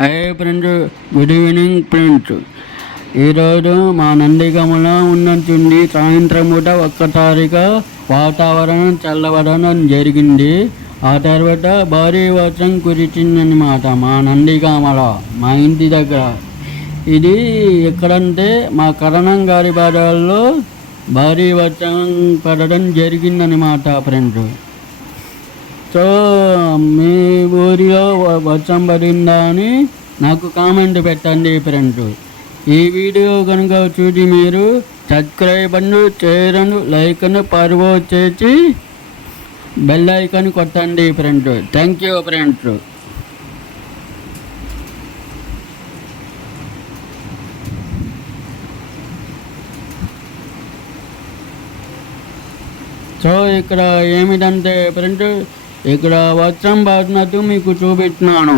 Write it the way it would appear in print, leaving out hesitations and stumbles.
Hi friends, good evening friends. ఈరోజు మా నందిగమలో ఉన్నట్టుండి సాయంత్రం పూట ఒక్కసారిగా వాతావరణం చల్లబడడం జరిగింది. ఆ తర్వాత భారీ వర్షం కురిసిందన్నమాట మా నందిగామలో, మా ఇంటి దగ్గర. ఇది ఎక్కడంటే మా కరణం గారి బాధల్లో భారీ వర్షం పడడం జరిగిందన్నమాట ఫ్రెండ్స్. సో మీ ఊరిలో వర్షం పడిందా అని నాకు కామెంట్ పెట్టండి ఫ్రెండ్స్. ఈ వీడియో కనుక చూసి మీరు సబ్స్క్రైబ్ చేయడం, లైక్ ఫార్వర్డ్ చేసి బెల్ ఐకాన్ కొట్టండి friends. Thank you friends. So ఇక్కడ ఏమిటంటే ఫ్రెండ్స్, ఇక్కడ వర్షం పడినట్టు మీకు చూపిస్తున్నాను.